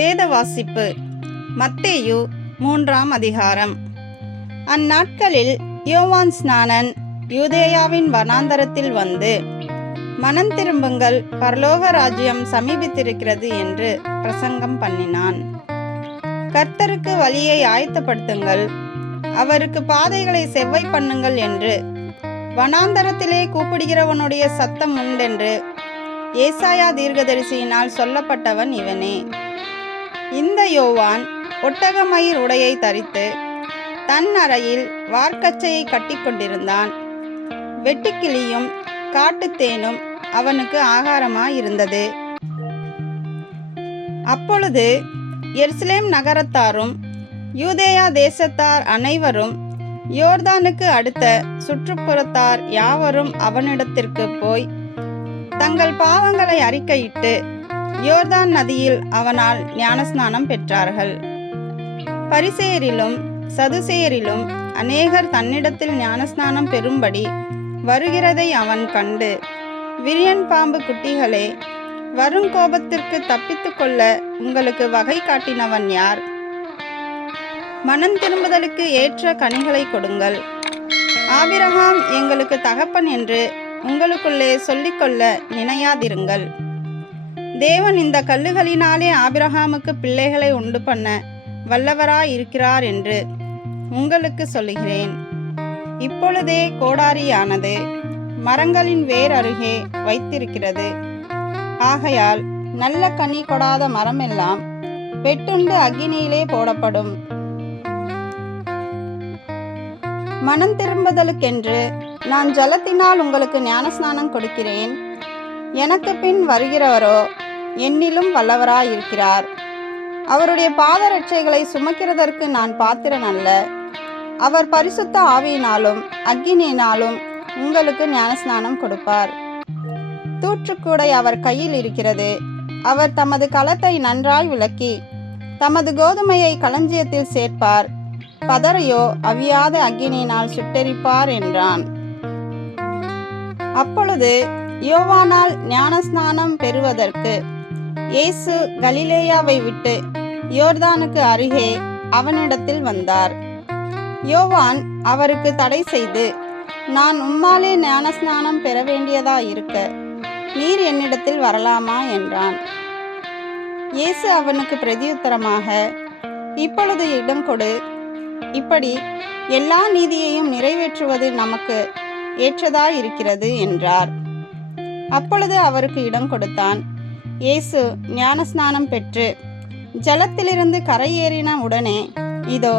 வேத வாசிப்பு. மத்தேயு 3ஆம் அதிகாரம். அந்நாட்களில் யோவான் ஸ்நானன் யூதேயாவின் வனாந்தரத்தில் வந்து, மனம் திரும்புங்கள், பரலோக ராஜ்யம் சமீபித்திருக்கிறது என்று பிரசங்கம் பண்ணினான். கர்த்தருக்கு வழியை ஆயத்தப்படுத்துங்கள், அவருக்கு பாதைகளை செவ்வை பண்ணுங்கள் என்று வனாந்தரத்திலே கூப்பிடுகிறவனுடைய சத்தம் உண்டென்று ஏசாயா தீர்க்கதரிசியினால் சொல்லப்பட்டவன் இவனே. இந்த யோவான் ஒட்டகமயிர் உடையை தரித்து தன் அறையில் வார்க்கச்சையை கட்டி கொண்டிருந்தான். வெட்டுக்கிளியும் காட்டுத்தேனும் அவனுக்கு ஆகாரமாயிருந்தது. அப்பொழுது எருசலேம் நகரத்தாரும் யூதேயா தேசத்தார் அனைவரும் யோர்தானுக்கு அடுத்த சுற்றுப்புறத்தார் யாவரும் அவனிடத்திற்கு போய் தங்கள் பாவங்களை அறிக்கையிட்டு யோர்தான் நதியில் அவனால் ஞானஸ்நானம் பெற்றார்கள். பரிசேயரிலும் சதுசேயரிலும் அநேகர் தன்னிடத்தில் ஞானஸ்நானம் பெறும்படி வருகிறதை அவன் கண்டு, விரியன் பாம்பு குட்டிகளே, வருங்கோபத்திற்கு தப்பித்து கொள்ள உங்களுக்கு வகை காட்டினவன் யார்? மனம் திரும்புதலுக்கு ஏற்ற கனிகளை கொடுங்கள். ஆபிரகாம் எங்களுக்கு தகப்பன் என்று உங்களுக்குள்ளே சொல்லிக்கொள்ள நினையாதிருங்கள். தேவன் இந்த கல்லுகளினாலே ஆபிரகாமுக்கு பிள்ளைகளை உண்டு பண்ண வல்லவராயிருக்கிறார் என்று உங்களுக்கு சொல்லுகிறேன். இப்பொழுதே கோடாரியானது மரங்களின் வேர் அருகே வைத்திருக்கிறது. ஆகையால் நல்ல கனி கொடாத மரமெல்லாம் வெட்டுண்டு அக்கினியிலே போடப்படும். மனம் திரும்புதலுக்கென்று நான் ஜலத்தினால் உங்களுக்கு ஞானஸ்நானம் கொடுக்கிறேன். எனக்கு பின் வருகிறவரோ என்னிலும் வல்லவராயிருக்கிறார். அவருடைய பாதரட்சைகளை சுமக்கிறதற்கு நான் பாத்திரன் அல்ல. அவர் பரிசுத்த ஆவியினாலும் அக்கினியினாலும் உங்களுக்கு ஞானஸ்நானம் கொடுப்பார். தூற்றுக்கூடை அவர் கையில் இருக்கிறது. அவர் தமது களத்தை நன்றாய் விளக்கி தமது கோதுமையை களஞ்சியத்தில் சேர்ப்பார். பதரையோ அவியாத அக்கினியினால் சுட்டெரிப்பார் என்றான். அப்பொழுது யோவானால் ஞானஸ்நானம் பெறுவதற்கு இயேசு கலிலேயாவை விட்டு யோர்தானுக்கு அருகே அவனிடத்தில் வந்தார். யோவான் அவருக்கு தடை செய்து, நான் உம்மாலே ஞானஸ்நானம் பெற வேண்டியதாயிருக்க நீர் என்னிடத்தில் வரலாமா என்றான். இயேசு அவனுக்கு பிரதியுத்தரமாக, இப்பொழுது இடம் கொடு, இப்படி எல்லா நீதியையும் நிறைவேற்றுவது நமக்கு ஏற்றதாயிருக்கிறது என்றார். அப்பொழுது அவருக்கு இடம் கொடுத்தான். இயேசு ஞானஸ்நானம் பெற்று ஜலத்திலிருந்து கரையேறின உடனே இதோ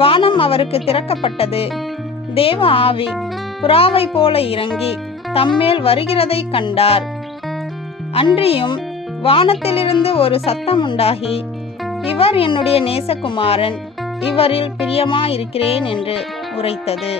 வானம் அவருக்கு திறக்கப்பட்டது. தேவ ஆவி புறாவை போல இறங்கி தம்மேல் வருகிறதை கண்டார். அன்றியும் வானத்திலிருந்து ஒரு சத்தம் உண்டாகி, இவர் என்னுடைய நேசகுமாரன், இவரில் பிரியமாயிருக்கிறேன் என்று உரைத்தது.